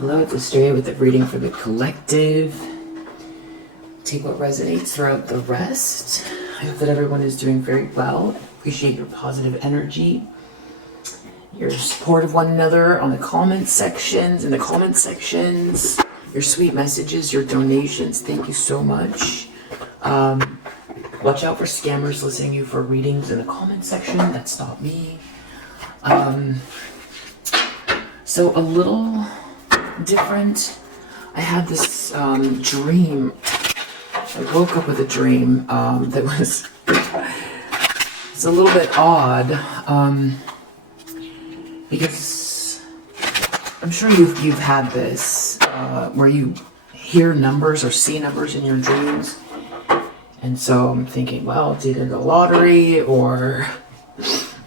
Hello, it's Asteria with the reading for the collective. Take what resonates throughout the rest. I hope that everyone is doing very well. Appreciate your positive energy, your support of one another on the comment sections, your sweet messages, your donations. Thank you so much. Watch out for scammers listening to you for readings in the comment section. That's not me. So a little different. I had this dream. I woke up with a dream that was it's a little bit odd because I'm sure you've had this where you hear numbers or see numbers in your dreams, and so I'm thinking, well, it's either the lottery or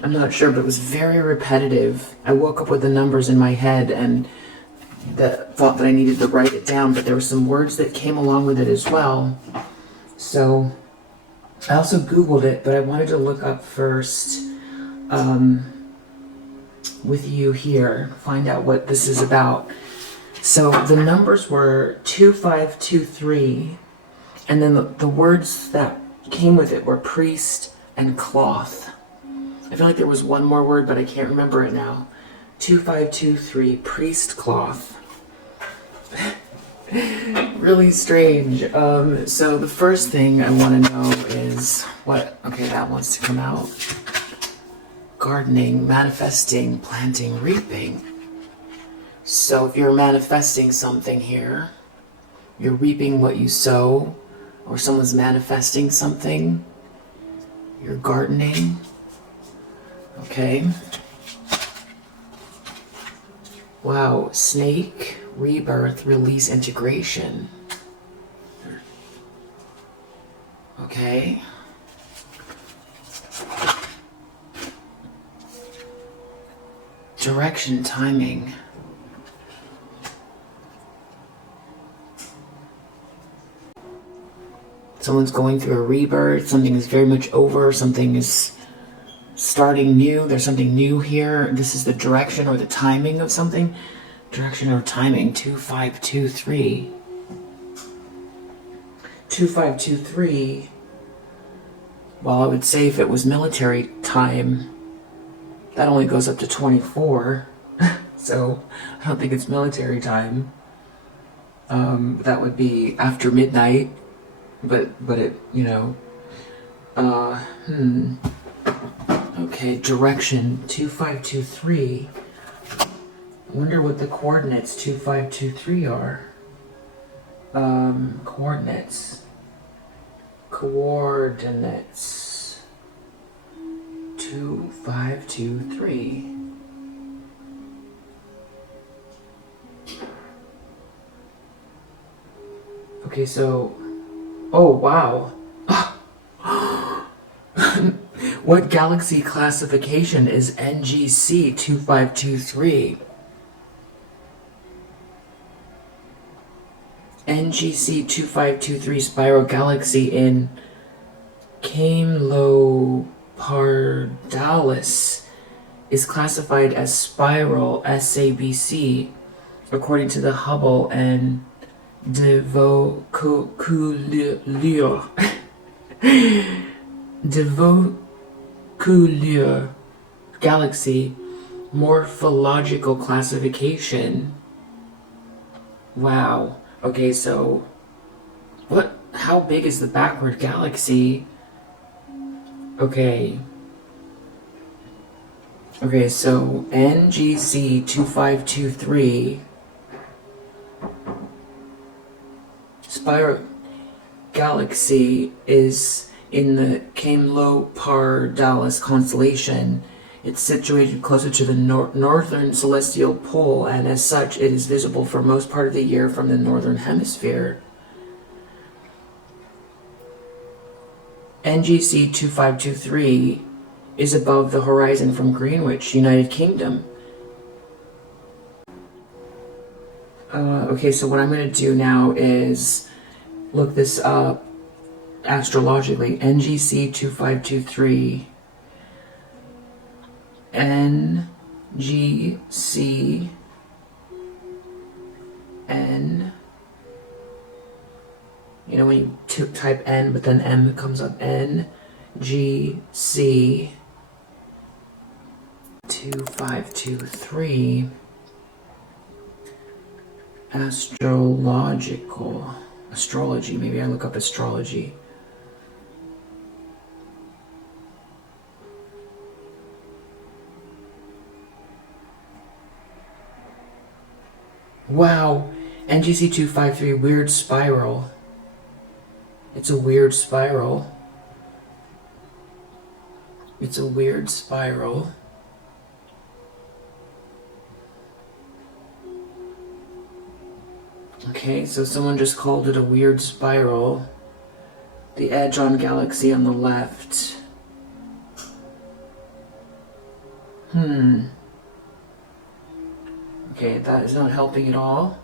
I'm not sure, but it was very repetitive. I woke up with the numbers in my head and thought that I needed to write it down, but there were some words that came along with it as well. So I also Googled it, but I wanted to look up first with you here, find out what this is about. So the numbers were 2523, and then the words that came with it were priest and cloth. I feel like there was one more word, but I can't remember it now. 2523, priest cloth. Really strange. So the first thing I want to know is what, okay, that wants to come out. Gardening, manifesting, planting, reaping. So if you're manifesting something here, you're reaping what you sow, or someone's manifesting something, you're gardening. Okay. Wow, snake, rebirth, release, integration. Okay. Direction, timing. Someone's going through a rebirth, something is very much over, something is starting new, there's something new here. This is the direction or the timing of something. Direction or timing, 2523. 2523, well, I would say if it was military time, that only goes up to 24. So I don't think it's military time. That would be after midnight, but it, you know, okay, direction, 2523. I wonder what the coordinates 2523 are. Coordinates. 2523. Okay, so, oh wow. What galaxy classification is NGC 2523? NGC 2523 spiral galaxy in Camelopardalis is classified as spiral SABC according to the Hubble and Devoculure galaxy morphological classification. Wow. Okay, so how big is the backward galaxy? Okay, so NGC 2523 spiral galaxy is in the Camelopardalis constellation. It's situated closer to the northern celestial pole, and as such, it is visible for most part of the year from the northern hemisphere. NGC 2523 is above the horizon from Greenwich, United Kingdom. Okay, so what I'm going to do now is look this up astrologically. NGC 2523. NGC type N, but then M comes up. N, G, C, 2523. Astrology. Maybe I look up astrology. Wow, NGC 253, weird spiral. It's a weird spiral. It's a weird spiral. Okay, so someone just called it a weird spiral. The edge on galaxy on the left. Okay, that is not helping at all.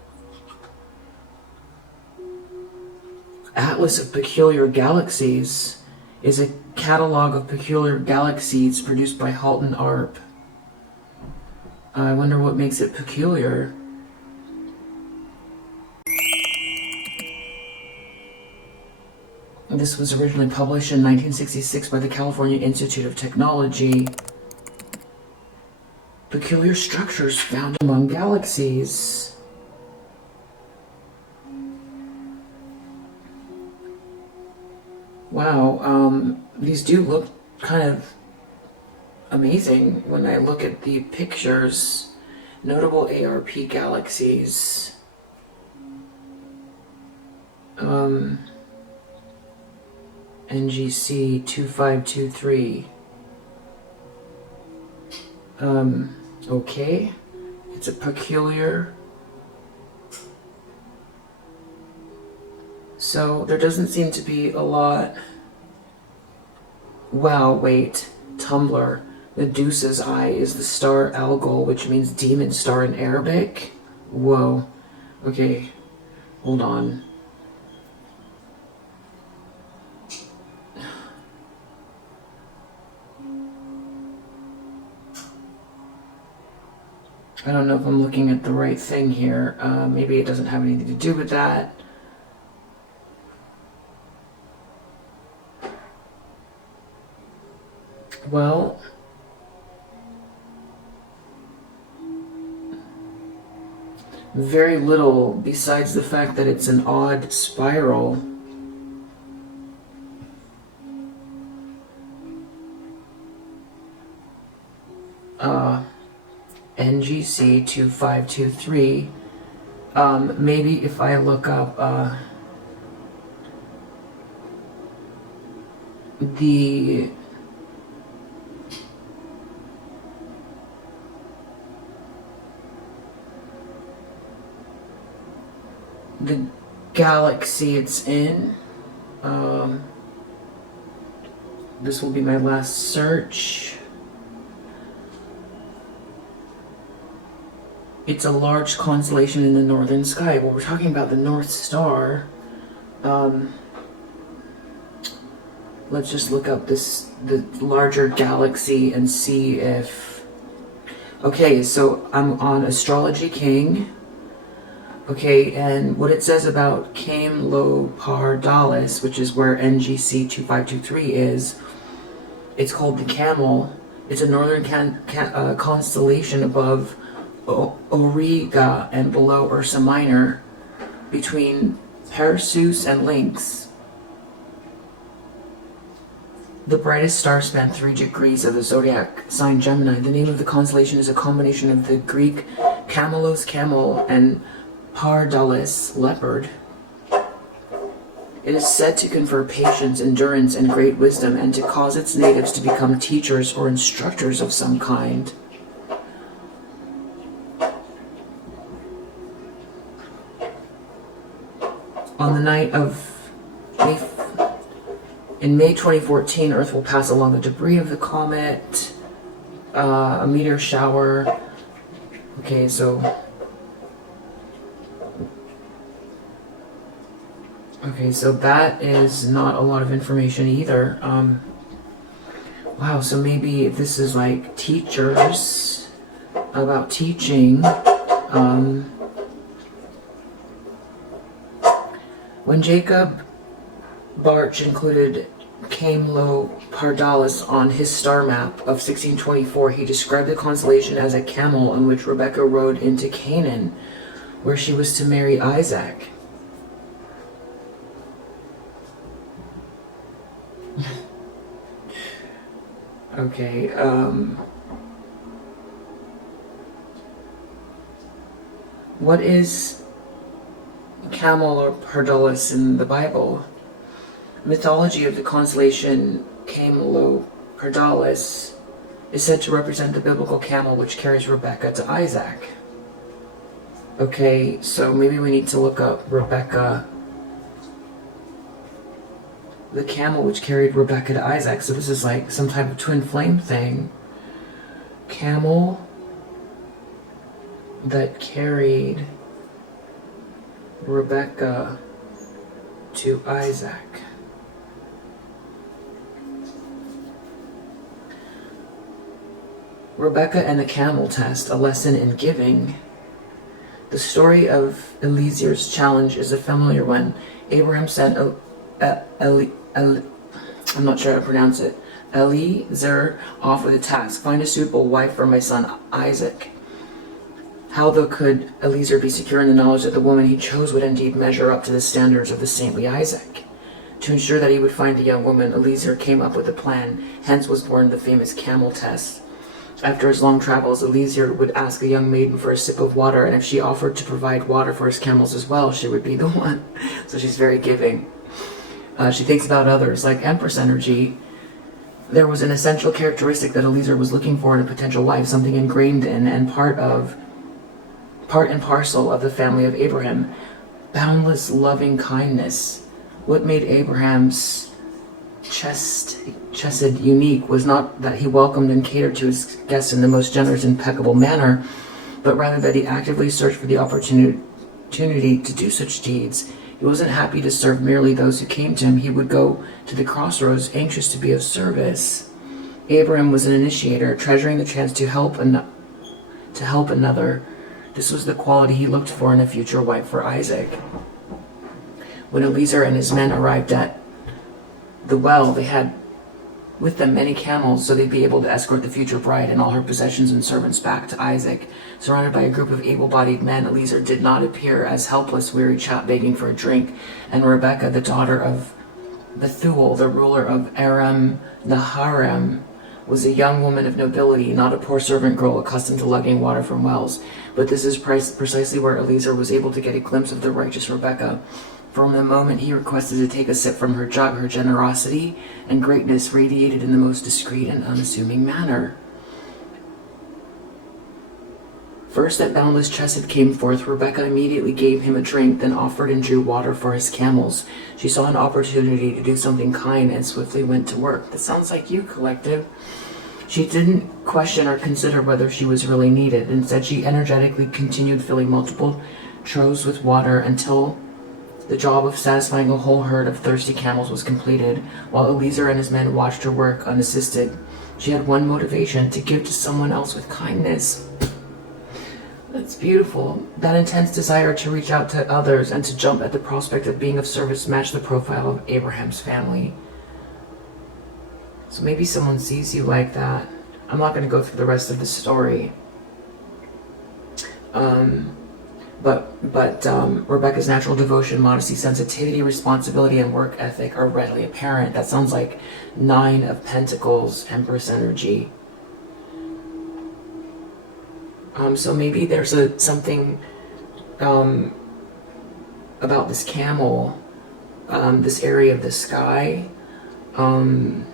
Atlas of Peculiar Galaxies is a catalog of peculiar galaxies produced by Halton Arp. I wonder what makes it peculiar. This was originally published in 1966 by the California Institute of Technology. Peculiar structures found among galaxies. Wow, these do look kind of amazing when I look at the pictures. Notable ARP galaxies. NGC 2523. Okay. It's a peculiar. So there doesn't seem to be a lot. Wow, wait. Tumblr. Medusa's eye is the star Algol, which means demon star in Arabic. Whoa. Okay. Hold on. I don't know if I'm looking at the right thing here. Maybe it doesn't have anything to do with that. Well, very little besides the fact that it's an odd spiral. NGC 2523. Maybe if I look up the galaxy it's in, this will be my last search. It's a large constellation in the northern sky. Well, we're talking about the North Star. Let's just look up the larger galaxy and see if... Okay, so I'm on Astrology King. Okay, and what it says about Camelopardalis, which is where NGC 2523 is, it's called the Camel. It's a northern constellation above Auriga and below Ursa Minor, between Perseus and Lynx. The brightest star spanned 3 degrees of the zodiac sign Gemini. The name of the constellation is a combination of the Greek Camelos, camel, and Pardalis, leopard. It is said to confer patience, endurance, and great wisdom, and to cause its natives to become teachers or instructors of some kind. On the night of in May 2014, Earth will pass along the debris of the comet, a meteor shower. Okay, so that is not a lot of information either. Wow, so maybe this is like teachers about teaching. When Jacob Barch included Camelo Pardalis on his star map of 1624. He described the constellation as a camel on which Rebecca rode into Canaan, where she was to marry Isaac. Okay, what is camel or Pardalis in the Bible? Mythology of the constellation Camelo-Pardalis is said to represent the biblical camel which carries Rebecca to Isaac. Okay, so maybe we need to look up Rebecca, the camel which carried Rebecca to Isaac. So this is like some type of twin flame thing. Camel that carried Rebecca to Isaac. Rebecca and the Camel Test, a lesson in giving. The story of Eliezer's challenge is a familiar one. Abraham sent I'm not sure how to pronounce it, Eliezer off with a task: find a suitable wife for my son Isaac. How though could Eliezer be secure in the knowledge that the woman he chose would indeed measure up to the standards of the saintly Isaac? To ensure that he would find a young woman, Eliezer came up with a plan. Hence was born the famous Camel Test. After his long travels, Eliezer would ask a young maiden for a sip of water, and if she offered to provide water for his camels as well, she would be the one. So she's very giving. She thinks about others. Like Empress energy, there was an essential characteristic that Eliezer was looking for in a potential wife, something ingrained in and part and parcel of the family of Abraham: boundless loving kindness. What made Abraham's chesed unique was not that he welcomed and catered to his guests in the most generous, impeccable manner, but rather that he actively searched for the opportunity to do such deeds. He wasn't happy to serve merely those who came to him. He would go to the crossroads, anxious to be of service. Abraham was an initiator, treasuring the chance to help another. This was the quality he looked for in a future wife for Isaac. When Eliezer and his men arrived at the well, they had with them many camels, so they'd be able to escort the future bride and all her possessions and servants back to Isaac. Surrounded by a group of able-bodied men, Eliezer did not appear as helpless, weary chap begging for a drink, and Rebecca, the daughter of Bethuel, the ruler of Aram Naharaim, was a young woman of nobility, not a poor servant girl accustomed to lugging water from wells. But this is precisely where Eliezer was able to get a glimpse of the righteous Rebecca. From the moment he requested to take a sip from her jug, her generosity and greatness radiated in the most discreet and unassuming manner. First that boundless chesed came forth, Rebecca immediately gave him a drink, then offered and drew water for his camels. She saw an opportunity to do something kind and swiftly went to work. That sounds like you, collective. She didn't question or consider whether she was really needed. Instead, she energetically continued filling multiple troughs with water until the job of satisfying a whole herd of thirsty camels was completed. While Eliezer and his men watched her work unassisted, she had one motivation: to give to someone else with kindness. That's beautiful. That intense desire to reach out to others and to jump at the prospect of being of service matched the profile of Abraham's family. So maybe someone sees you like that. I'm not going to go through the rest of the story. But Rebecca's natural devotion, modesty, sensitivity, responsibility, and work ethic are readily apparent. That sounds like 9 of Pentacles, Empress energy. So maybe there's something about this camel, this area of the sky. So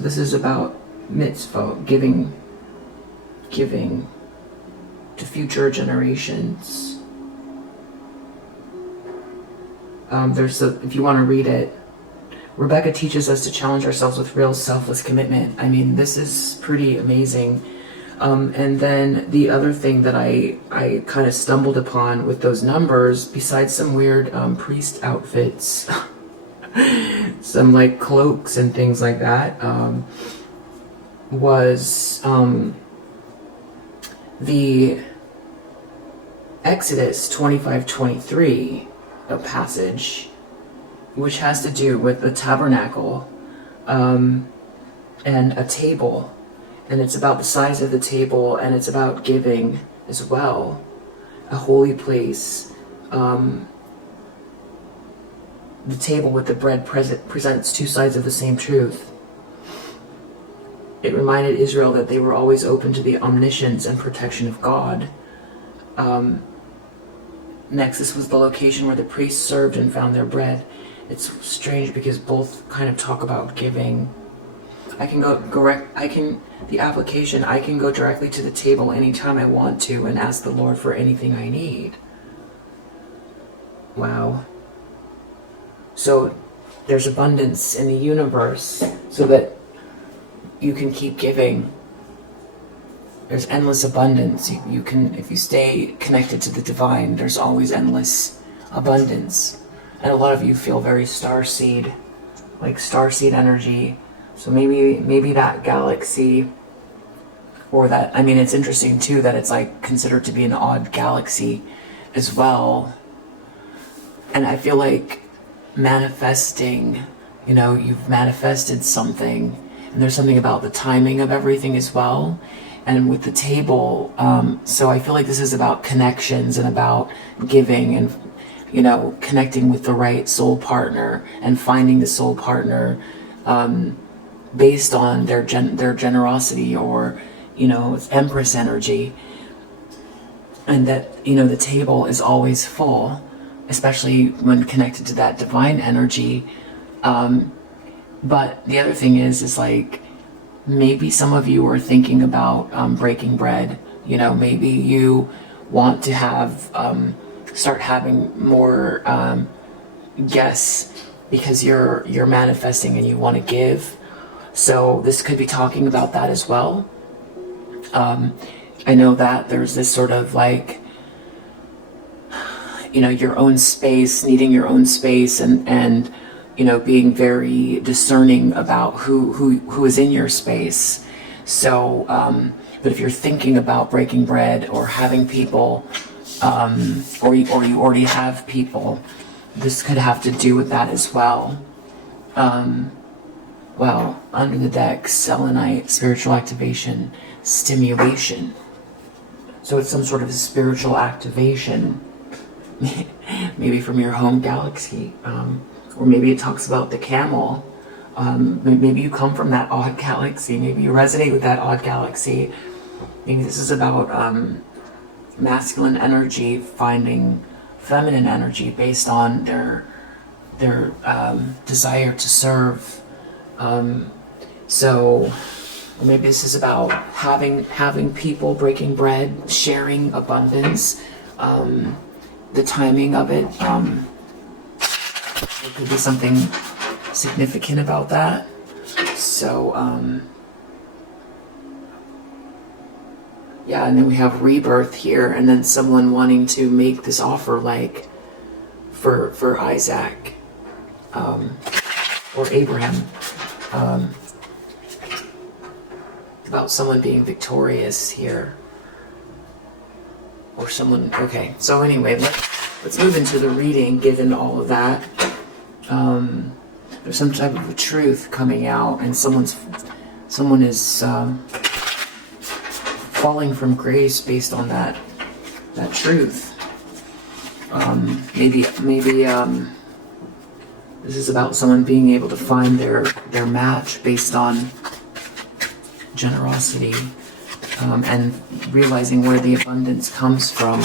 this is about mitzvah, giving to future generations. If you want to read it, Rebecca teaches us to challenge ourselves with real selfless commitment. I mean, this is pretty amazing. And then the other thing that I kind of stumbled upon with those numbers, besides some weird priest outfits, some like cloaks and things like that, was the Exodus 25:23. a passage which has to do with the tabernacle and a table. And it's about the size of the table, and it's about giving as well. A holy place. The table with the bread presents two sides of the same truth. It reminded Israel that they were always open to the omniscience and protection of God. Next, this was the location where the priests served and found their bread. It's strange because both kind of talk about giving. I can go directly to the table anytime I want to and ask the Lord for anything I need. Wow. So there's abundance in the universe so that you can keep giving. There's endless abundance. You can, if you stay connected to the divine, there's always endless abundance. And a lot of you feel very starseed, like starseed energy. So maybe that galaxy, or that, I mean, it's interesting too that it's like considered to be an odd galaxy as well. And I feel like manifesting, you've manifested something, and there's something about the timing of everything as well. And with the table, so I feel like this is about connections and about giving and, connecting with the right soul partner and finding the soul partner based on their generosity, or, it's Empress energy. And that, the table is always full, especially when connected to that divine energy. But the other thing is like, maybe some of you are thinking about breaking bread. Maybe you want to have start having more guests because you're manifesting and you want to give. So this could be talking about that as well. I know that there's this sort of like, your own space, needing your own space, and being very discerning about who is in your space. So, but if you're thinking about breaking bread or having people, or you already have people, this could have to do with that as well. Well, under the deck, selenite, spiritual activation, stimulation. So it's some sort of spiritual activation, maybe from your home galaxy. Or maybe it talks about the camel. Maybe you come from that odd galaxy. Maybe you resonate with that odd galaxy. Maybe this is about masculine energy finding feminine energy based on their desire to serve. So maybe this is about having people, breaking bread, sharing abundance. The timing of it. There could be something significant about that. So, yeah, and then we have rebirth here, and then someone wanting to make this offer, like for Isaac, or Abraham, about someone being victorious here, or someone. Okay, so anyway, let's move into the reading. Given all of that, there's some type of a truth coming out, and someone is falling from grace based on that truth. Maybe this is about someone being able to find their match based on generosity, and realizing where the abundance comes from.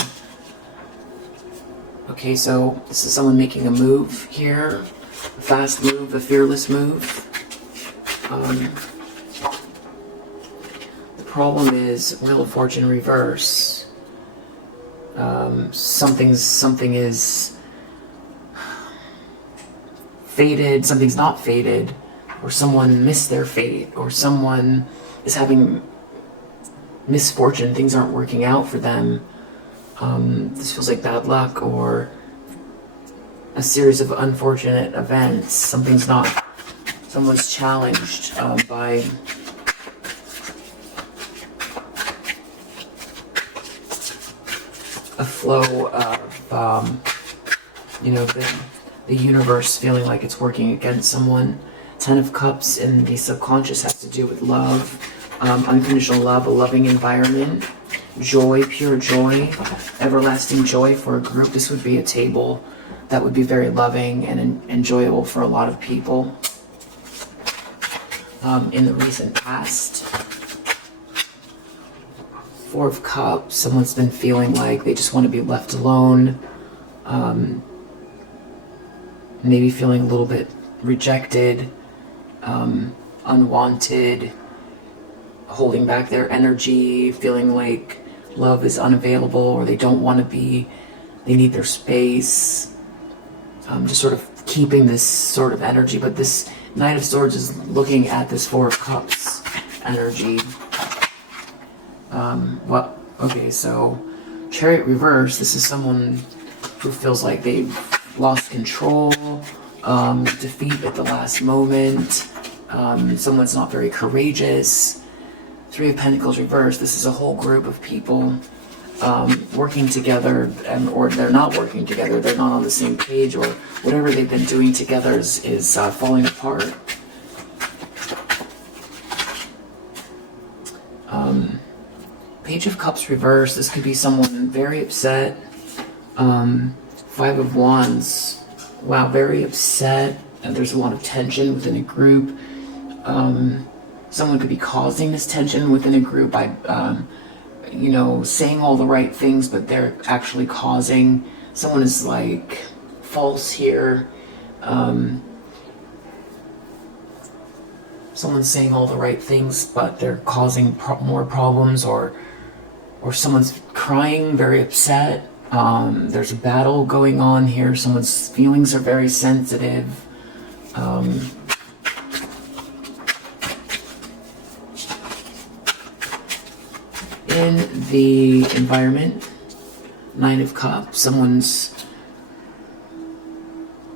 Okay, so this is someone making a move here, a fast move, a fearless move. The problem is Wheel of Fortune reverse. Something is fated, something's not fated, or someone missed their fate, or someone is having misfortune, things aren't working out for them. This feels like bad luck, or a series of unfortunate events. Someone's challenged by a flow of you know, the universe feeling like it's working against someone. 10 of Cups in the subconscious has to do with love, unconditional love, a loving environment, joy, pure joy, everlasting joy for a group. This would be a table that would be very loving and enjoyable for a lot of people. In the recent past, 4 of Cups, someone's been feeling like they just want to be left alone, maybe feeling a little bit rejected, unwanted, holding back their energy, feeling like love is unavailable or they don't want to be, they need their space, just sort of keeping this sort of energy. But this Knight of Swords is looking at this 4 of Cups energy. Well, okay, so Chariot reverse, this is someone who feels like they've lost control, defeat at the last moment, someone's not very courageous. 3 of Pentacles reverse, this is a whole group of people working together, or they're not working together, they're not on the same page, or whatever they've been doing together is falling apart. Page of Cups reverse, this could be someone very upset. 5 of Wands, wow, very upset, and there's a lot of tension within a group. Someone could be causing this tension within a group by you know, saying all the right things, but they're actually causing, someone is like false here. Someone's saying all the right things, but they're causing more problems, or someone's crying, very upset. There's a battle going on here. Someone's feelings are very sensitive. In the environment, 9 of Cups, someone's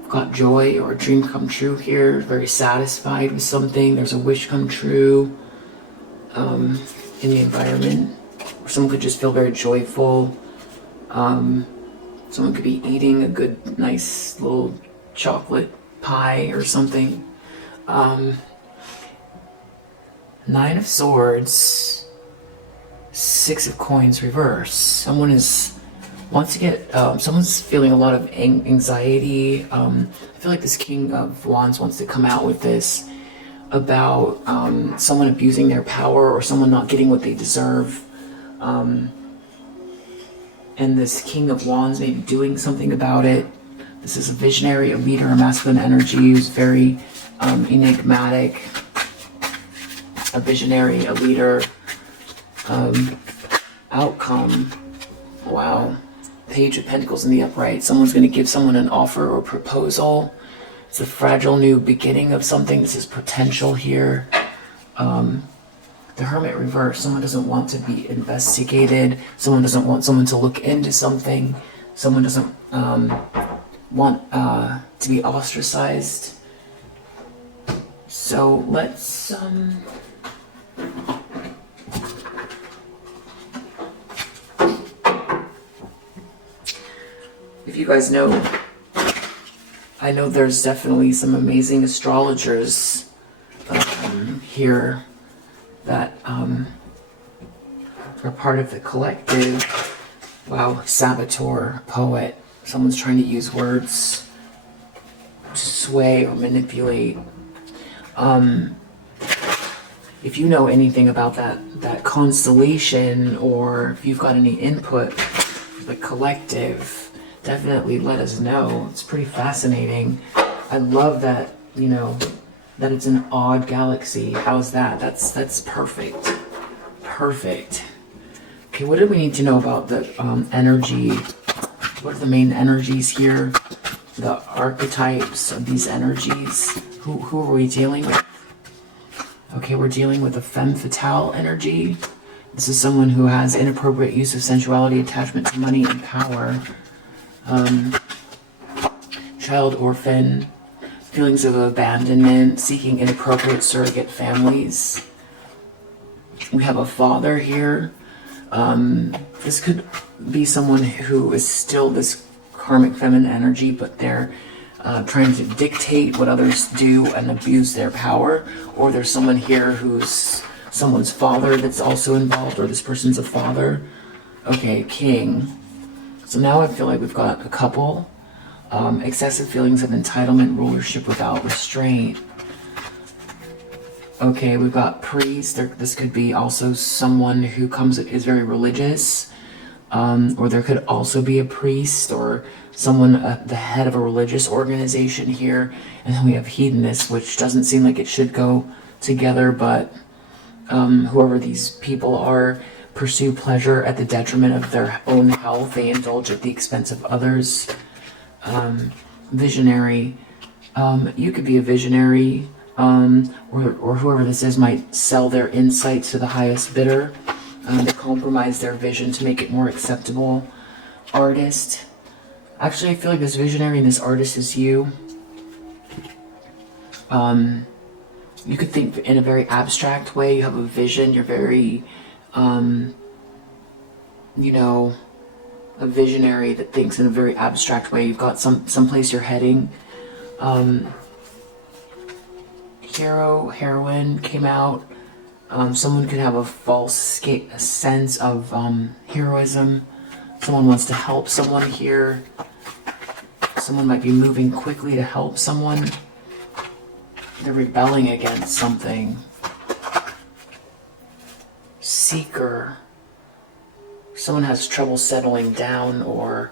got joy or a dream come true here, very satisfied with something. There's a wish come true in the environment. Or someone could just feel very joyful. Someone could be eating a good, nice little chocolate pie or something. 9 of Swords, 6 of Coins reverse. Someone wants to get, someone's feeling a lot of anxiety. I feel like this King of Wands wants to come out with this about someone abusing their power, or someone not getting what they deserve. And this King of Wands may be doing something about it. This is a visionary, a leader, a masculine energy who's very enigmatic. A visionary, a leader. Outcome. Wow. Page of Pentacles in the upright. Someone's going to give someone an offer or proposal. It's a fragile new beginning of something. This is potential here. The Hermit reverse. Someone doesn't want to be investigated. Someone doesn't want someone to look into something. Someone doesn't want to be ostracized. So let's if you guys know, I know there's definitely some amazing astrologers here that are part of the collective. Wow, saboteur, poet. Someone's trying to use words to sway or manipulate. If you know anything about that constellation, or if you've got any input for the collective, definitely let us know. It's pretty fascinating. I love that, you know, that it's an odd galaxy. How's that? That's perfect. Perfect. Okay, what do we need to know about the energy? What are the main energies here? The archetypes of these energies. Who are we dealing with? Okay, we're dealing with a femme fatale energy. This is someone who has inappropriate use of sensuality, attachment to money and power. Child orphan, feelings of abandonment, seeking inappropriate surrogate families. We have a father here. This could be someone who is still this karmic feminine energy, but they're trying to dictate what others do and abuse their power. Or there's someone here who's someone's father that's also involved, or this person's a father. Okay, King. So now I feel like we've got a couple. Excessive feelings of entitlement, rulership without restraint. Okay, we've got priest. This could be also someone who is very religious. Or there could also be a priest or someone at the head of a religious organization here. And then we have hedonist, which doesn't seem like it should go together, but whoever these people are pursue pleasure at the detriment of their own health. They indulge at the expense of others. Visionary. You could be a visionary, or whoever this is might sell their insight to the highest bidder. To compromise their vision to make it more acceptable. Artist. Actually, I feel like this visionary and this artist is you. You could think in a very abstract way. You have a vision. You're very, you know, a visionary that thinks in a very abstract way. You've got someplace you're heading. Hero, heroine came out. Someone could have a false sense of heroism. Someone wants to help someone here. Someone might be moving quickly to help someone. They're rebelling against something. Seeker. Someone has trouble settling down, or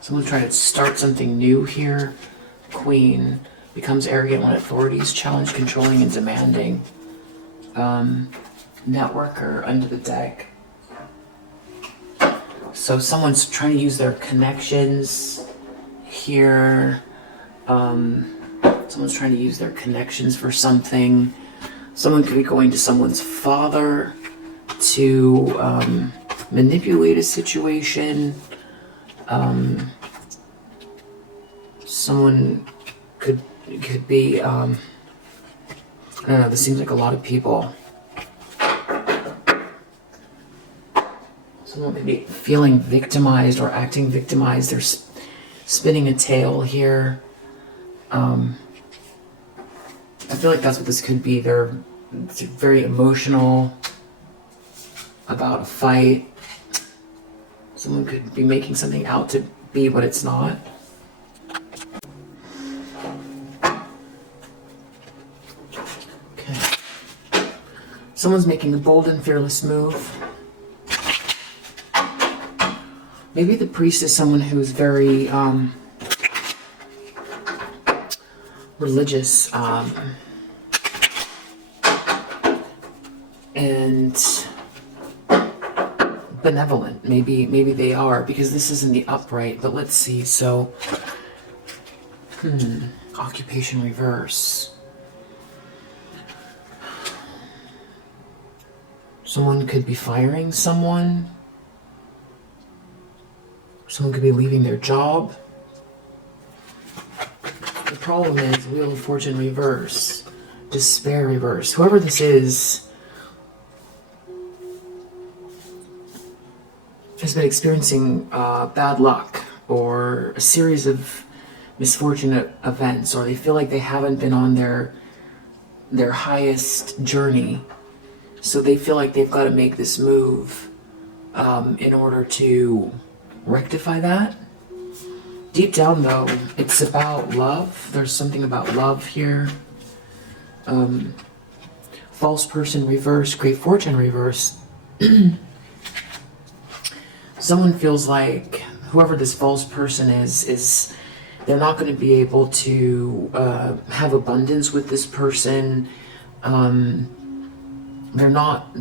someone trying to start something new here. Queen. Becomes arrogant when authorities challenge, controlling, and demanding. Networker under the deck. So someone's trying to use their connections here. Someone's trying to use their connections for something. Someone could be going to someone's father to manipulate a situation. Someone could be, I don't know, this seems like a lot of people. Someone could be feeling victimized or acting victimized. They're spinning a tale here. I feel like that's what this could be. They're very emotional about a fight. Someone could be making something out to be what it's not. Someone's making a bold and fearless move. Maybe the priest is someone who's very religious and benevolent. Maybe they are, because this is in the upright. But let's see. So, occupation reverse. Someone could be firing someone. Someone could be leaving their job. The problem is Wheel of Fortune reverse. Despair reverse. Whoever this is has been experiencing bad luck or a series of misfortunate events, or they feel like they haven't been on their highest journey. So they feel like they've got to make this move in order to rectify that. Deep down, though, it's about love. There's something about love here. False person reverse, great fortune reverse. Someone feels like whoever this false person is they're not going to be able to have abundance with this person. They're not,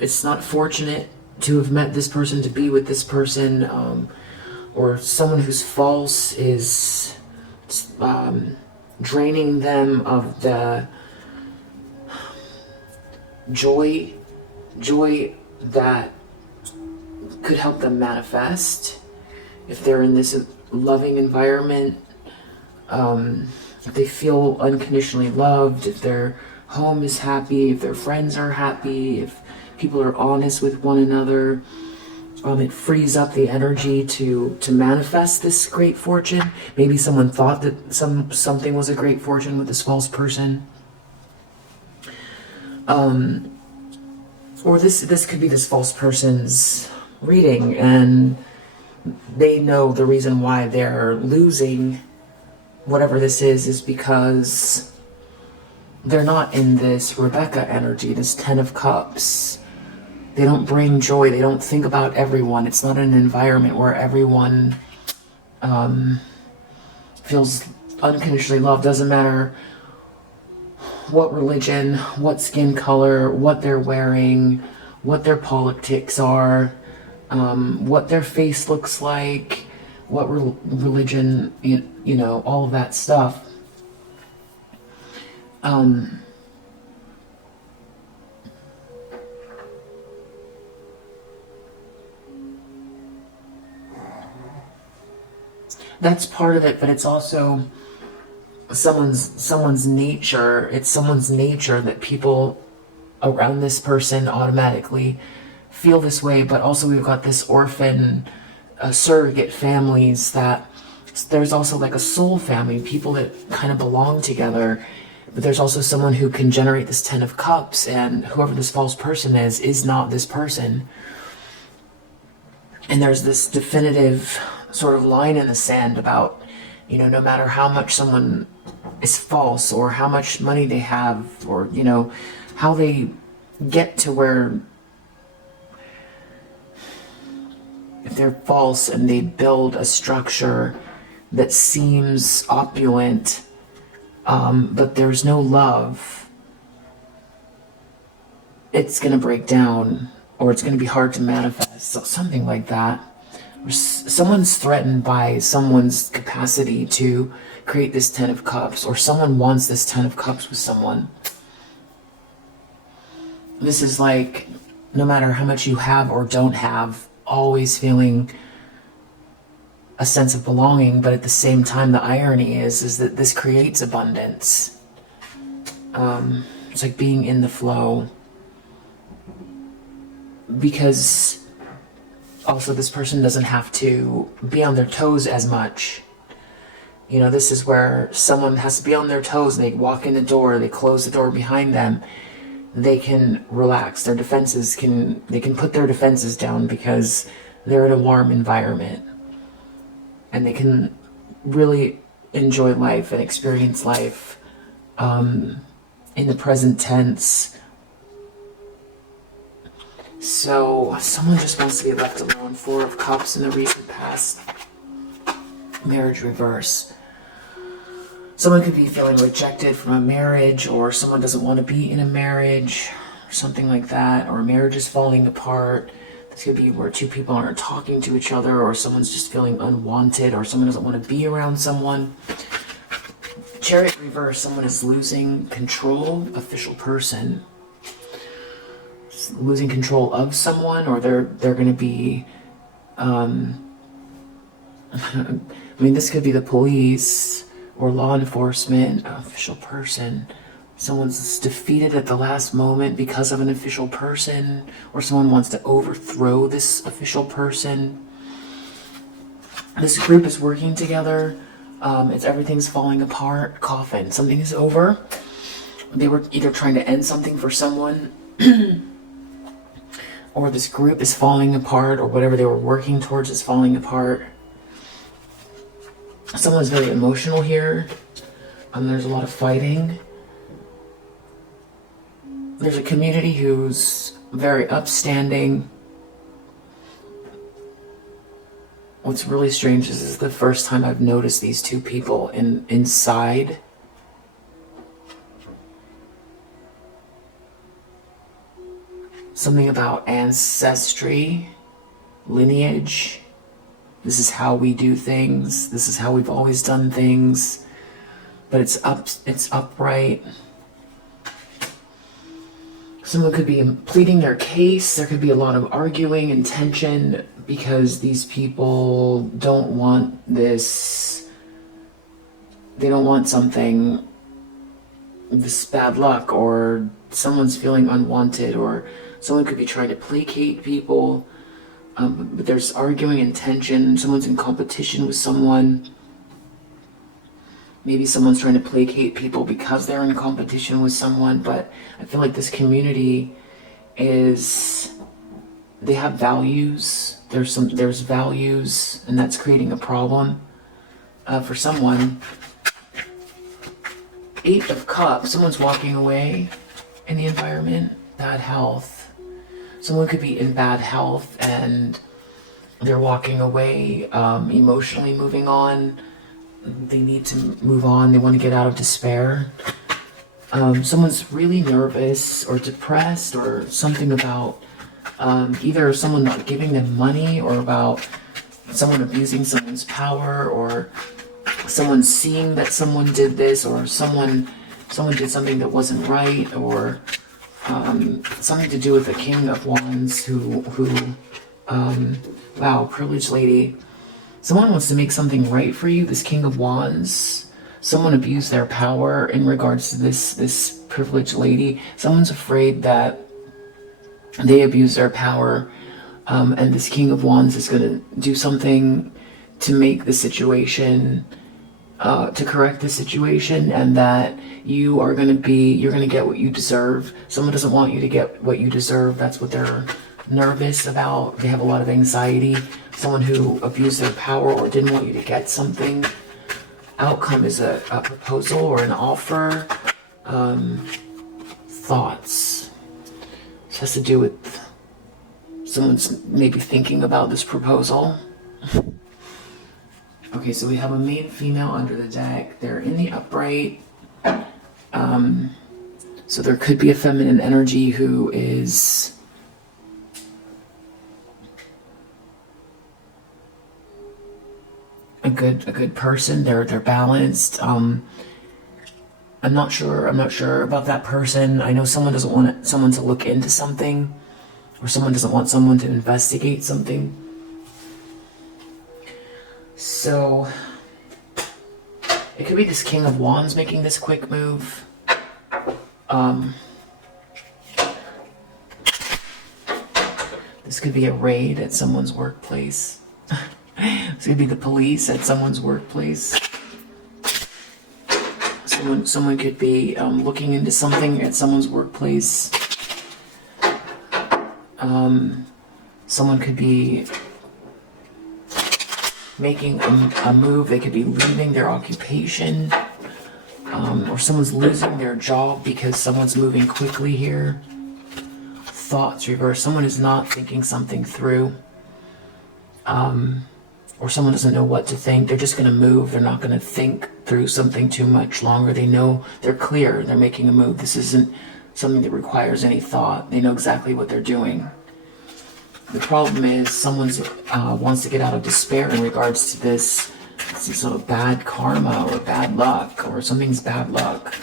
it's not fortunate to have met this person, to be with this person, or someone who's false is draining them of the joy that could help them manifest if they're in this loving environment, if they feel unconditionally loved, if their home is happy, if their friends are happy, if people are honest with one another. It frees up the energy to manifest this great fortune. Maybe someone thought that something was a great fortune with this false person. Or this could be this false person's reading, and they know the reason why they're losing whatever this is because they're not in this Rebecca energy, this 10 of Cups. They don't bring joy. They don't think about everyone. It's not an environment where everyone feels unconditionally loved. Doesn't matter what religion, what skin color, what they're wearing, what their politics are, what their face looks like, what religion, you know, all of that stuff. That's part of it, but it's also someone's nature. It's someone's nature that people around this person automatically feel this way. But also we've got this orphan surrogate families, that there's also like a soul family, people that kind of belong together. But there's also someone who can generate this 10 of Cups, and whoever this false person is not this person. And there's this definitive sort of line in the sand about, you know, no matter how much someone is false, or how much money they have, or, you know, how they get to where, if they're false and they build a structure that seems opulent, but there's no love, it's going to break down, or it's going to be hard to manifest, so something like that. Someone's threatened by someone's capacity to create this 10 of Cups, or someone wants this 10 of Cups with someone. This is like, no matter how much you have or don't have, always feeling a sense of belonging, but at the same time, the irony is that this creates abundance. It's like being in the flow. Because also this person doesn't have to be on their toes as much. You know, this is where someone has to be on their toes, and they walk in the door, they close the door behind them. They can relax. Their defenses they can put their defenses down because they're in a warm environment. And they can really enjoy life and experience life in the present tense. So someone just wants to be left alone. 4 of Cups in the recent past. Marriage reverse. Someone could be feeling rejected from a marriage, or someone doesn't want to be in a marriage, or something like that, or a marriage is falling apart. This could be where 2 people aren't talking to each other, or someone's just feeling unwanted, or someone doesn't want to be around someone. Chariot reverse, someone is losing control, official person. Losing control of someone, or they're going to be, I mean, this could be the police or law enforcement, official person. Someone's defeated at the last moment because of an official person, or someone wants to overthrow this official person. This group is working together. Everything's falling apart. Coffin. Something is over. They were either trying to end something for someone, or this group is falling apart, or whatever they were working towards is falling apart. Someone's very emotional here. There's a lot of fighting. There's a community who's very upstanding. What's really strange is this is the first time I've noticed these 2 people inside. Something about ancestry, lineage. This is how we do things. This is how we've always done things. But it's upright. Someone could be pleading their case. There could be a lot of arguing and tension because these people don't want this. They don't want something, this bad luck, or someone's feeling unwanted, or someone could be trying to placate people. But there's arguing and tension. Someone's in competition with someone. Maybe someone's trying to placate people because they're in competition with someone. But I feel like this community they have values. There's values, and that's creating a problem for someone. 8 of Cups. Someone's walking away in the environment. Bad health. Someone could be in bad health and they're walking away, emotionally moving on. They need to move on. They want to get out of despair. Someone's really nervous or depressed, or something about either someone not giving them money, or about someone abusing someone's power, or someone seeing that someone did this, or someone did something that wasn't right, or something to do with the King of Wands wow, privileged lady. Someone wants to make something right for you, this King of Wands. Someone abused their power in regards to this privileged lady. Someone's afraid that they abuse their power, and this King of Wands is going to do something to make the situation, to correct the situation, and that you're going to get what you deserve. Someone doesn't want you to get what you deserve. That's what they're nervous about. They have a lot of anxiety. Someone who abused their power or didn't want you to get something. Outcome is a proposal or an offer. Thoughts. This has to do with someone's maybe thinking about this proposal. Okay, so we have a male and female under the deck. They're in the upright. So there could be a feminine energy who is a good person. They're balanced. I'm not sure about that person. I know someone doesn't want someone to look into something, or someone doesn't want someone to investigate something. So it could be this King of Wands making this quick move. This could be a raid at someone's workplace. This could be the police at someone's workplace. Someone could be looking into something at someone's workplace. Someone could be making a move. They could be leaving their occupation, or someone's losing their job because someone's moving quickly here. Thoughts reverse. Someone is not thinking something through, or someone doesn't know what to think. They're just going to move. They're not going to think through something too much longer. They know, they're clear. They're making a move. This isn't something that requires any thought. They know exactly what they're doing. The problem is someone wants to get out of despair in regards to this sort of bad karma or bad luck, or something's bad luck,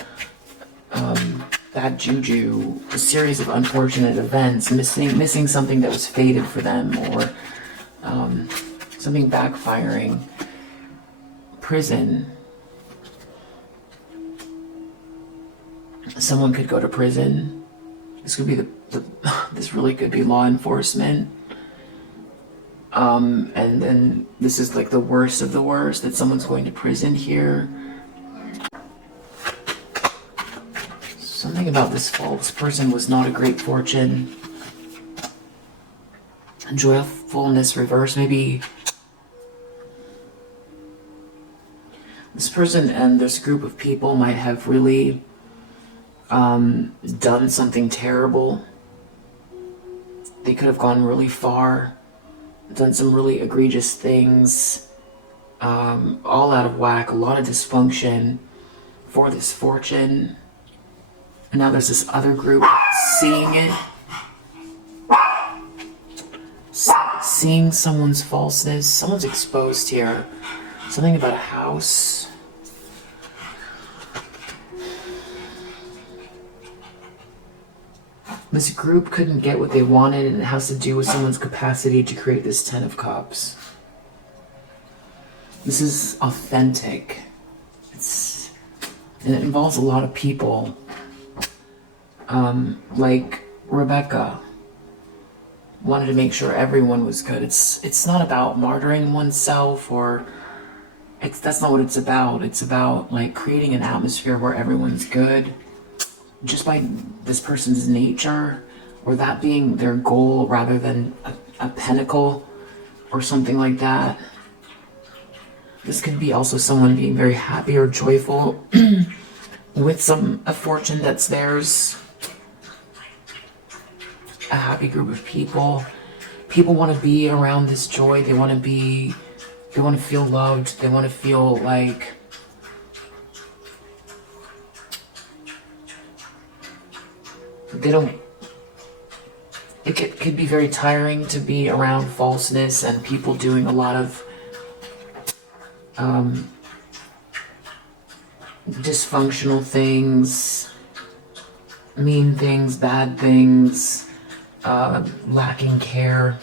bad juju, a series of unfortunate events, missing something that was fated for them, or something backfiring. Prison. Someone could go to prison. This could be this really could be law enforcement. And then this is like the worst of the worst, that someone's going to prison here. Something about this false person was not a great fortune. Joyfulness reverse. Maybe this person and this group of people might have really done something terrible. They could have gone really far, done some really egregious things, all out of whack, a lot of dysfunction for this fortune. And now there's this other group seeing it, seeing someone's falseness. Someone's exposed here. Something about a house. This group couldn't get what they wanted, and it has to do with someone's capacity to create this 10 of Cups. This is authentic. And it involves a lot of people. Like Rebecca. wanted to make sure everyone was good. It's not about martyring oneself, or that's not what it's about. It's about like creating an atmosphere where everyone's good, just by this person's nature, or that being their goal rather than a pinnacle or something like that. This could be also someone being very happy or joyful with a fortune that's theirs. A happy group of people. People want to be around this joy. They want to feel loved. They want to feel like they don't. It could be very tiring to be around falseness and people doing a lot of dysfunctional things, mean things, bad things, lacking care.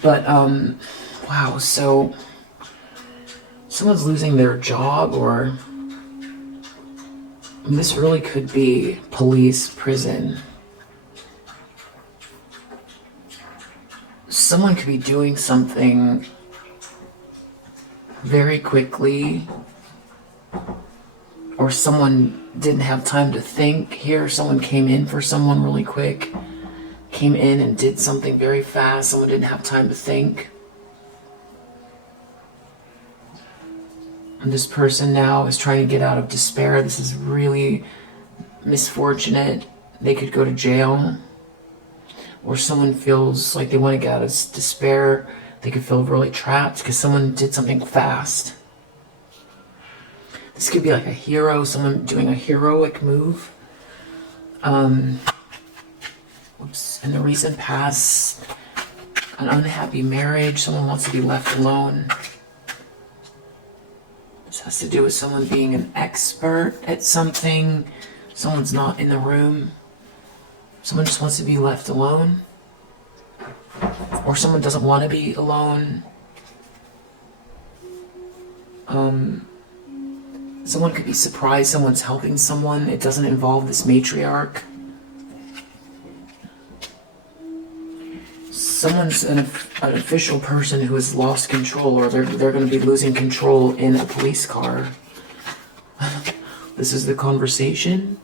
But wow, so someone's losing their job, or this really could be police, prison. Someone could be doing something very quickly, or someone didn't have time to think. Here, someone came in for someone really quick, came in and did something very fast. Someone didn't have time to think. And this person now is trying to get out of despair. This is really misfortunate. They could go to jail. Or someone feels like they want to get out of despair. They could feel really trapped because someone did something fast. This could be like a hero, someone doing a heroic move. In the recent past, an unhappy marriage, someone wants to be left alone. This has to do with someone being an expert at something. Someone's not in the room. Someone just wants to be left alone. Or someone doesn't want to be alone. Someone could be surprised someone's helping someone. It doesn't involve this matriarch. Someone's an official person who has lost control, or they're going to be losing control in a police car. This is the conversation.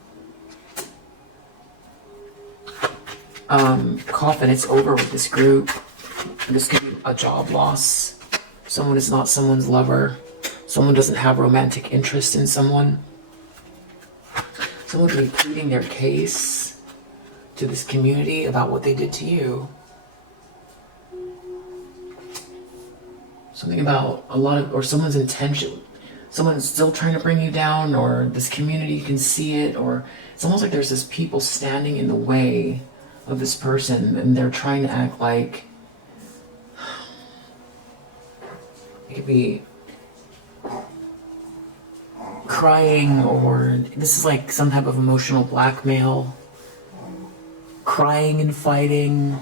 Coffin, it's over with this group. This could be a job loss. Someone is not someone's lover. Someone doesn't have romantic interest in someone. Someone could be pleading their case to this community about what they did to you. Something about or someone's intention. Someone's still trying to bring you down, or this community can see it, or it's almost like there's this people standing in the way of this person, and they're trying to act like it could be crying, or this is like some type of emotional blackmail, crying and fighting,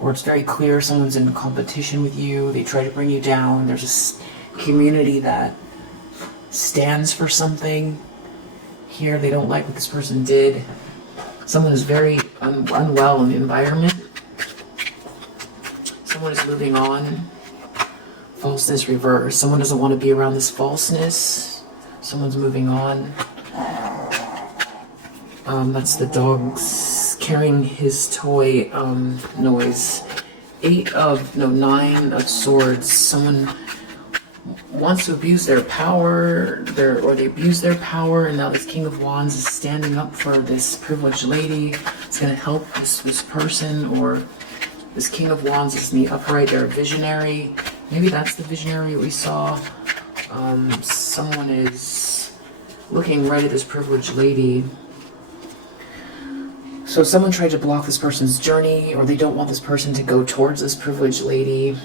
or it's very clear someone's in competition with you. They try to bring you down. There's this community that stands for something. Here, they don't like what this person did. Someone is very unwell in the environment. Someone is moving on. Falseness reversed. Someone doesn't want to be around this falseness. Someone's moving on. That's the dog's carrying his toy noise. 9 of swords. Someone wants to abuse their power, or they abuse their power, and now this King of Wands is standing up for this privileged lady. It's going to help this person, or this King of Wands is in the upright. They're a visionary. Maybe that's the visionary we saw. Someone is looking right at this privileged lady. So someone tried to block this person's journey, or they don't want this person to go towards this privileged lady.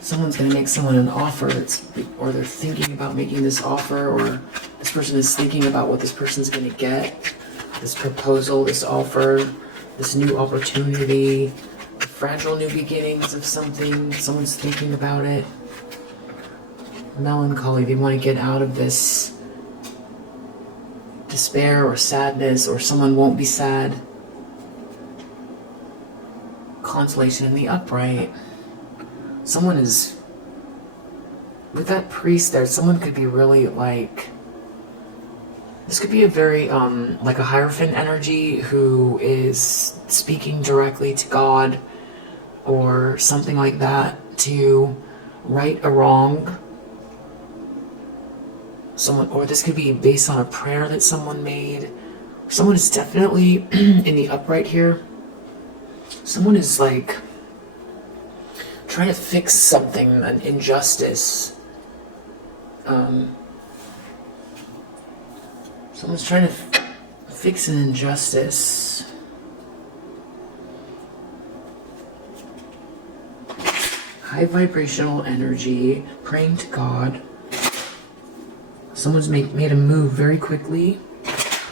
Someone's going to make someone an offer, or they're thinking about making this offer, or this person is thinking about what this person's going to get. This proposal, this offer, this new opportunity, the fragile new beginnings of something. Someone's thinking about it. Melancholy, they want to get out of this despair or sadness, or someone won't be sad. Consolation in the upright. Someone is, with that priest there, someone could be really like, this could be a very, like a Hierophant energy who is speaking directly to God or something like that to right a wrong. Someone, or this could be based on a prayer that someone made. Someone is definitely in the upright here. Someone is like trying to fix something, an injustice. Someone's trying to fix an injustice. High vibrational energy, praying to God. Someone's made a move very quickly.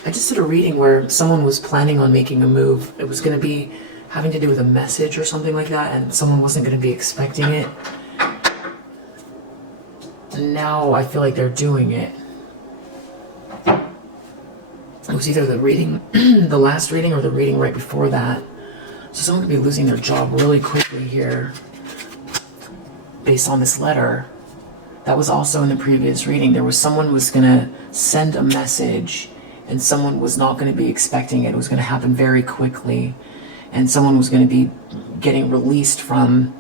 I just did a reading where someone was planning on making a move. It was going to be having to do with a message or something like that, and someone wasn't going to be expecting it. And now I feel like they're doing it. It was either the reading, the last reading, or the reading right before that. So someone could be losing their job really quickly here based on this letter. That was also in the previous reading. There was someone was going to send a message and someone was not going to be expecting it. It was going to happen very quickly. And someone was going to be getting released from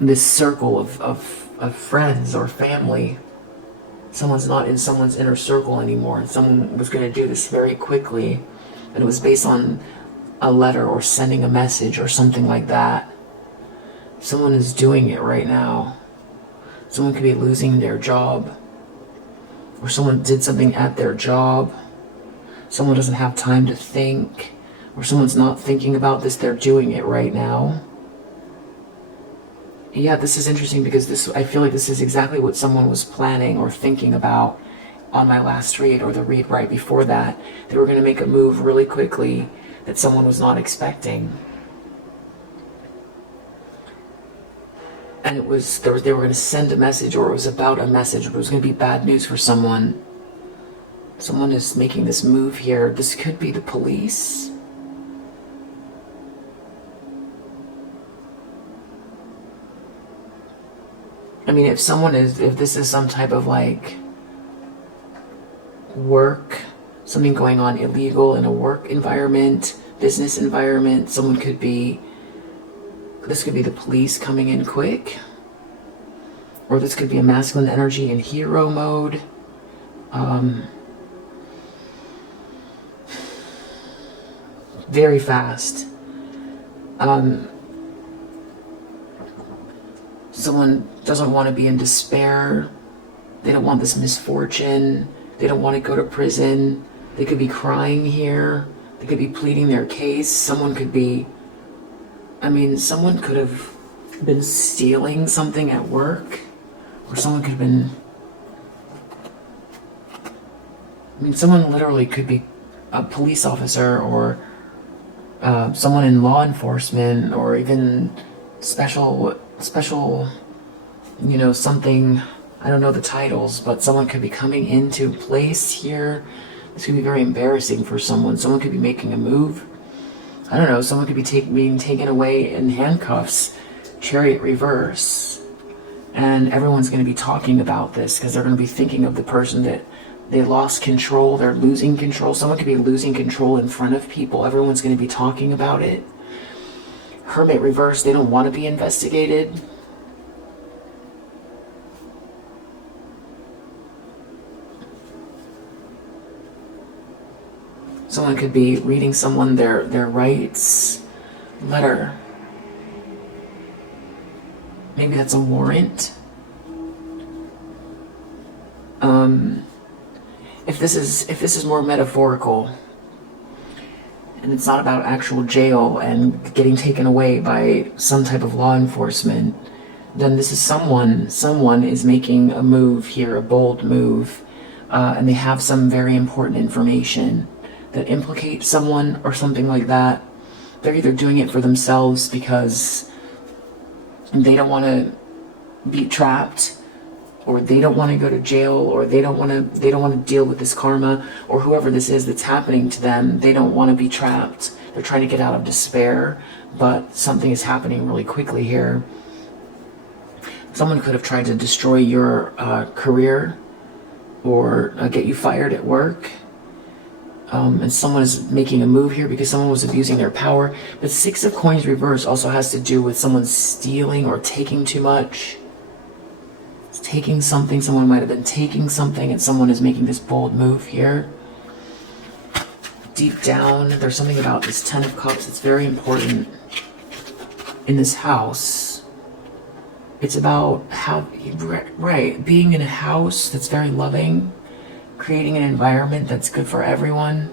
this circle of friends or family. Someone's not in someone's inner circle anymore. And someone was going to do this very quickly. And it was based on a letter or sending a message or something like that. Someone is doing it right now. Someone could be losing their job. Or someone did something at their job. Someone doesn't have time to think. Or someone's not thinking about this. They're doing it right now. Yeah, this is interesting because I feel like this is exactly what someone was planning or thinking about on my last read or the read right before that. They were going to make a move really quickly that someone was not expecting. And they were going to send a message, or it was about a message, but it was going to be bad news for someone. Someone is making this move here. This could be the police. I mean, if this is some type of like work, something going on illegal in a work environment, business environment, this could be the police coming in quick. Or this could be a masculine energy in hero mode. Very fast. Someone doesn't want to be in despair. They don't want this misfortune. They don't want to go to prison. They could be crying here. They could be pleading their case. Someone could have been stealing something at work. Or someone could have been... someone literally could be a police officer or someone in law enforcement or even special, something, I don't know the titles, but someone could be coming into place here. This could be very embarrassing for someone. Someone could be making a move. I don't know, someone could be being taken away in handcuffs, chariot reverse. And everyone's going to be talking about this because they're going to be thinking of the person that they lost control, they're losing control. Someone could be losing control in front of people. Everyone's going to be talking about it. Hermit reverse, they don't want to be investigated. Someone could be reading someone their rights letter. Maybe that's a warrant. If this is more metaphorical, and it's not about actual jail and getting taken away by some type of law enforcement, then this is someone is making a move here, a bold move, and they have some very important information that implicates someone or something like that. They're either doing it for themselves because they don't want to be trapped, or they don't want to go to jail, or they don't want to deal with this karma, or whoever this is that's happening to them. They don't want to be trapped. They're trying to get out of despair, but something is happening really quickly here. Someone could have tried to destroy your career, or get you fired at work. And someone is making a move here because someone was abusing their power. But Six of Coins reverse also has to do with someone stealing or taking too much. It's taking something. Someone might have been taking something, and someone is making this bold move here. Deep down, there's something about this Ten of Cups that's very important in this house. It's about being in a house that's very loving, creating an environment that's good for everyone.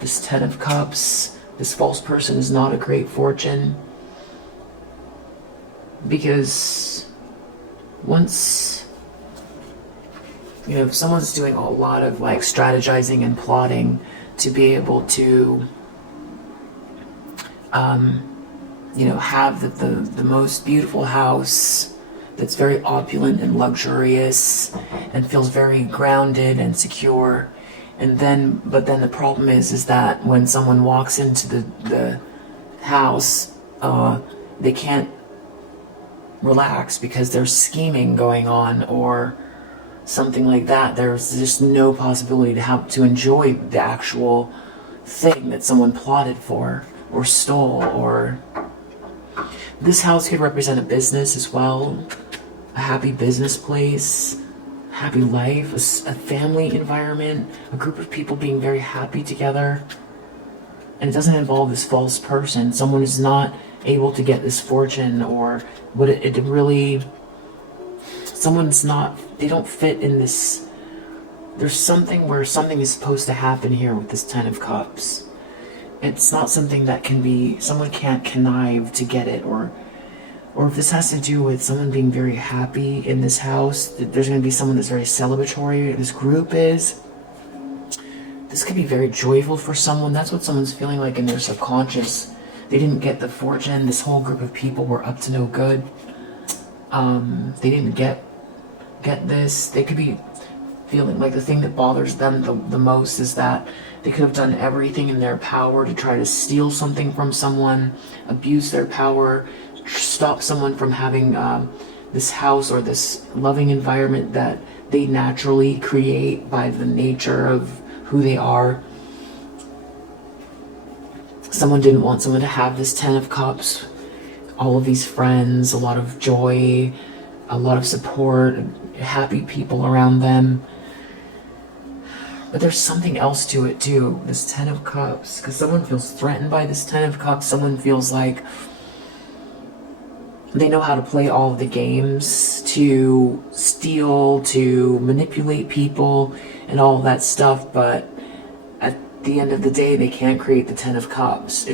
This Ten of Cups, this false person is not a great fortune, because once, if someone's doing a lot of like strategizing and plotting to be able to have the most beautiful house that's very opulent and luxurious and feels very grounded and secure. But then the problem is that when someone walks into the house, they can't relax because there's scheming going on or something like that. There's just no possibility to enjoy the actual thing that someone plotted for or stole. Or this house could represent a business as well, a happy business place, happy life, a family environment, a group of people being very happy together. And it doesn't involve this false person. Someone is not able to get this fortune, or someone's not, they don't fit in this. There's something where something is supposed to happen here with this Ten of Cups. It's not something that someone can't connive to get it, or if this has to do with someone being very happy in this house, there's going to be someone that's very celebratory, this group is. This could be very joyful for someone. That's what someone's feeling like in their subconscious. They didn't get the fortune. This whole group of people were up to no good. They didn't get this. They could be feeling like the thing that bothers them the most is that they could have done everything in their power to try to steal something from someone, abuse their power, stop someone from having this house or this loving environment that they naturally create by the nature of who they are. Someone didn't want someone to have this Ten of Cups, all of these friends, a lot of joy, a lot of support, happy people around them. But there's something else to it too, this Ten of Cups, because someone feels threatened by this Ten of Cups. Someone feels like they know how to play all of the games, to steal, to manipulate people, and all of that stuff, but at the end of the day, they can't create the Ten of Cups.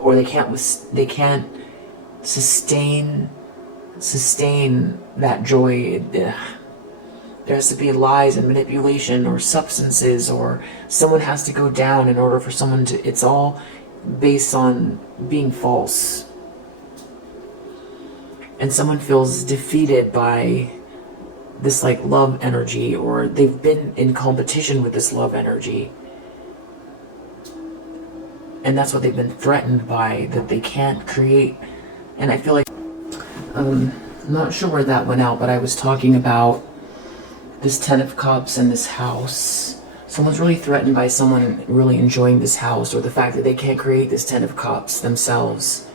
Or they can't sustain that joy. There has to be lies and manipulation or substances, or someone has to go down in order for someone to, it's all based on being false. And someone feels defeated by this like love energy, or they've been in competition with this love energy. And that's what they've been threatened by, that they can't create. And I feel like, I'm not sure where that went out, but I was talking about this Ten of Cups and this house. Someone's really threatened by someone really enjoying this house, or the fact that they can't create this Ten of Cups themselves.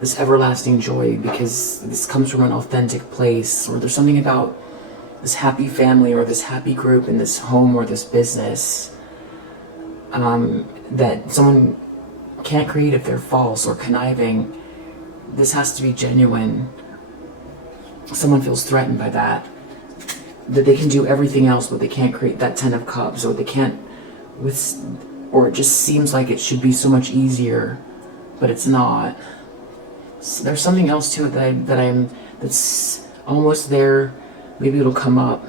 This everlasting joy, because this comes from an authentic place, or there's something about this happy family or this happy group in this home or this business that someone can't create if they're false or conniving. This has to be genuine. Someone feels threatened by that they can do everything else, but they can't create that Ten of Cups, or they can't or it just seems like it should be so much easier, but it's not. So there's something else to it that's almost there. Maybe it'll come up.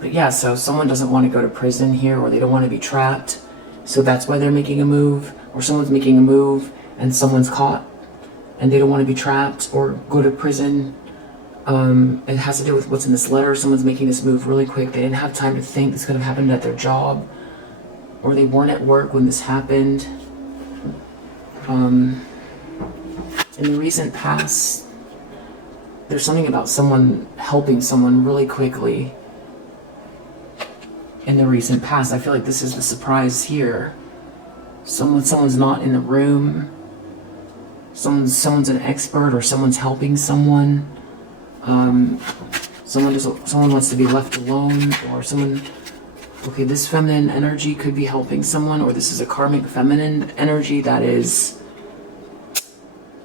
But yeah, so someone doesn't want to go to prison here, or they don't want to be trapped. So that's why they're making a move, or someone's making a move and someone's caught and they don't want to be trapped or go to prison. It has to do with what's in this letter. Someone's making this move really quick. They didn't have time to think. This could have happened at their job, or they weren't at work when this happened. In the recent past, there's something about someone helping someone really quickly. In the recent past, I feel like this is the surprise here. Someone's not in the room. Someone's an expert, or someone's helping someone. Someone wants to be left alone, or someone. Okay, this feminine energy could be helping someone, or this is a karmic feminine energy that is.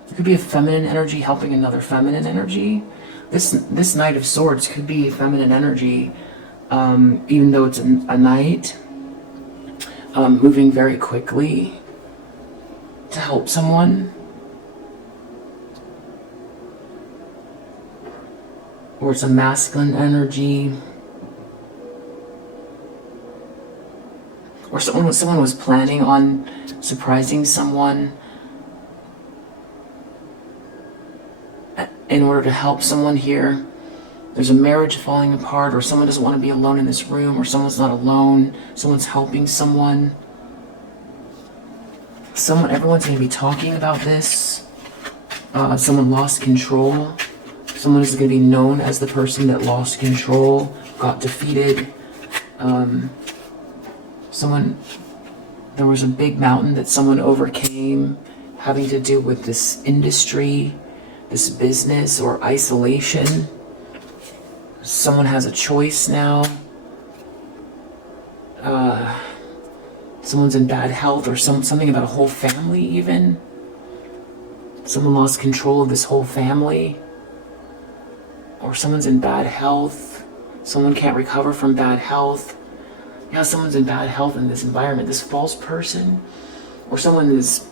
It could be a feminine energy helping another feminine energy. This Knight of Swords could be feminine energy, even though it's a knight, moving very quickly to help someone. Or it's a masculine energy. Or someone was planning on surprising someone in order to help someone here. There's a marriage falling apart, or someone doesn't want to be alone in this room, or someone's not alone. Someone's helping someone. Everyone's going to be talking about this. Someone lost control. Someone is going to be known as the person that lost control, got defeated. There was a big mountain that someone overcame, having to do with this industry, this business, or isolation. Someone has a choice now. Someone's in bad health, or something about a whole family even. Someone lost control of this whole family. Or someone's in bad health. Someone can't recover from bad health. Yeah, someone's in bad health in this environment. This false person. Or someone is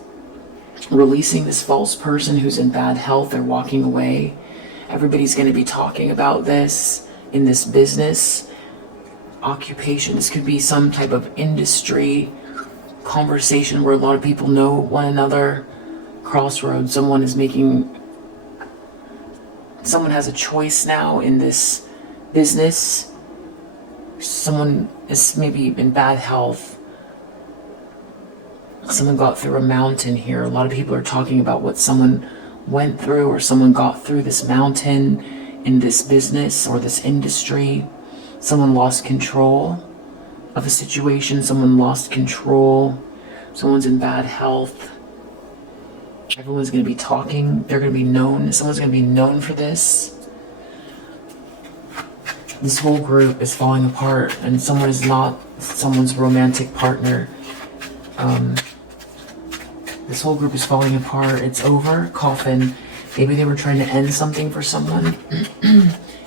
releasing this false person who's in bad health. They're walking away. Everybody's going to be talking about this in this business. Occupation. This could be some type of industry conversation where a lot of people know one another. Crossroads. Someone has a choice now in this business. Someone is maybe in bad health. Someone got through a mountain here. A lot of people are talking about what someone went through, or someone got through this mountain in this business or this industry. Someone lost control of a situation. Someone lost control. Someone's in bad health. Everyone's going to be talking. They're going to be known. Someone's going to be known for this. This whole group is falling apart, and someone is not someone's romantic partner. This whole group is falling apart. It's over. Coffin. Maybe they were trying to end something for someone.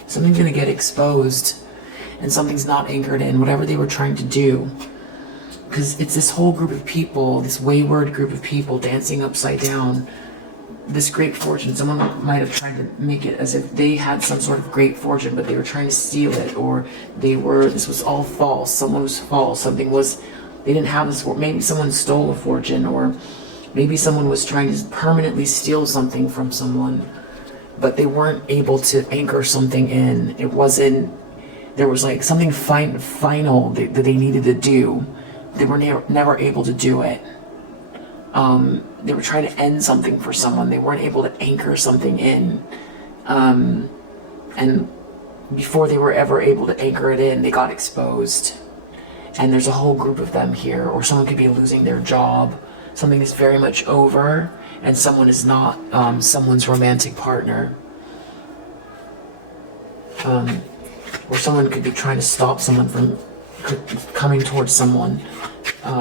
Something's going to get exposed, and something's not anchored in. Whatever they were trying to do. Because it's this whole group of people, this wayward group of people dancing upside down. This great fortune, someone might have tried to make it as if they had some sort of great fortune, but they were trying to steal it, or this was all false. Someone was false. They didn't have this, maybe someone stole a fortune, or maybe someone was trying to permanently steal something from someone, but they weren't able to anchor something in. There was like something final that they needed to do. They were never able to do it. They were trying to end something for someone. They weren't able to anchor something in. And before they were ever able to anchor it in, they got exposed. And there's a whole group of them here. Or someone could be losing their job. Something is very much over, and someone is not someone's romantic partner. Or someone could be trying to stop someone from coming towards someone.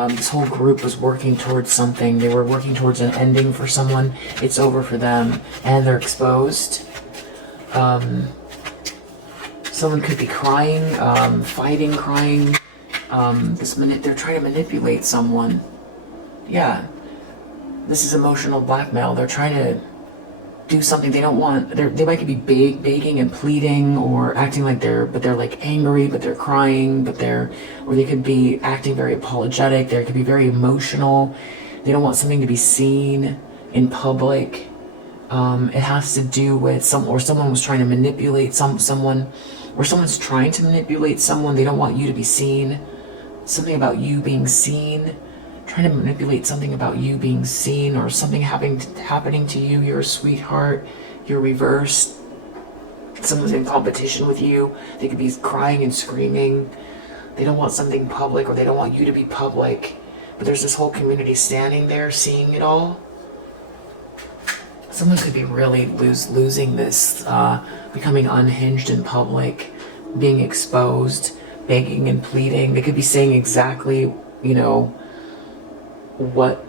This whole group was working towards something. They were working towards an ending for someone. It's over for them, and they're exposed. Someone could be crying, fighting, crying. They're trying to manipulate someone. Yeah, this is emotional blackmail. They're trying to do something they don't want. They might be begging and pleading, or acting like they're like angry, but they're crying, or they could be acting very apologetic. They could be very emotional. They don't want something to be seen in public. It has to do with someone was trying to manipulate someone, or someone's trying to manipulate someone. They don't want you to be seen. Something about you being seen, trying to manipulate something about you being seen, or something happening to you. You're a sweetheart. You're reversed. Someone's in competition with you. They could be crying and screaming. They don't want something public, or they don't want you to be public. But there's this whole community standing there seeing it all. Someone could be really losing this, becoming unhinged in public, being exposed, begging and pleading. They could be saying exactly, you know, what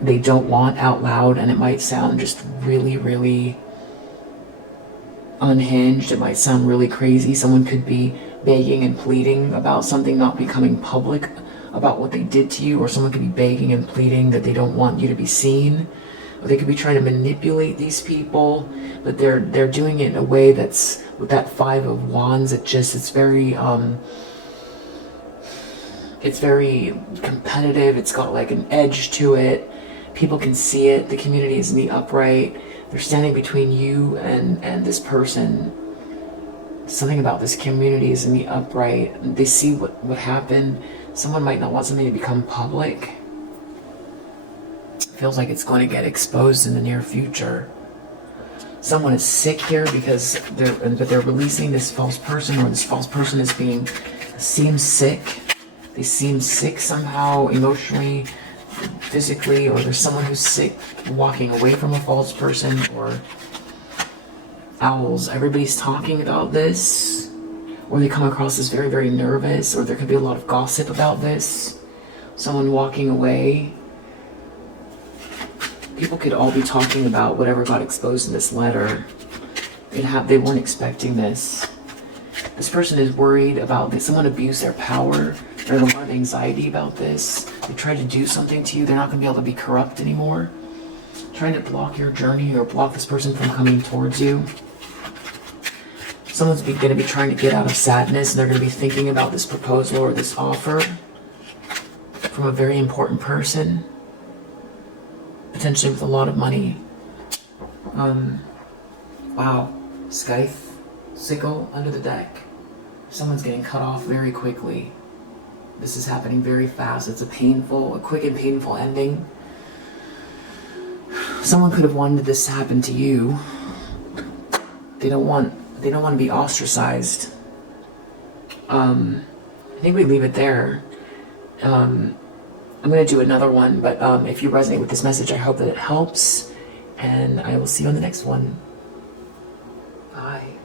they don't want out loud, and it might sound just really, really unhinged. It might sound really crazy. Someone could be begging and pleading about something not becoming public, about what they did to you, or someone could be begging and pleading that they don't want you to be seen. Or they could be trying to manipulate these people, but they're doing it in a way that's, with that 5 of Wands, it's very competitive. It's got like an edge to it. People can see it. The community is in the upright. They're standing between you and this person. Something about this community is in the upright. They see what happened. Someone might not want something to become public. Feels like it's going to get exposed in the near future. Someone is sick here because they're releasing this false person, or this false person seems sick. They seem sick somehow, emotionally, physically, or there's someone who's sick walking away from a false person, or owls. Everybody's talking about this, or they come across as very, very nervous, or there could be a lot of gossip about this. Someone walking away. People could all be talking about whatever got exposed in this letter. They weren't expecting this. This person is worried about this. Someone abused their power. There's a lot of anxiety about this. They tried to do something to you. They're not going to be able to be corrupt anymore. Trying to block your journey, or block this person from coming towards you. Someone's going to be trying to get out of sadness, and they're going to be thinking about this proposal or this offer from a very important person. Potentially with a lot of money. Wow. Scythe, sickle under the deck. Someone's getting cut off very quickly. This is happening very fast. It's a quick and painful ending. Someone could have wanted this to happen to you. They don't want to be ostracized. I think we leave it there. I'm going to do another one, but if you resonate with this message, I hope that it helps, and I will see you on the next one. Bye.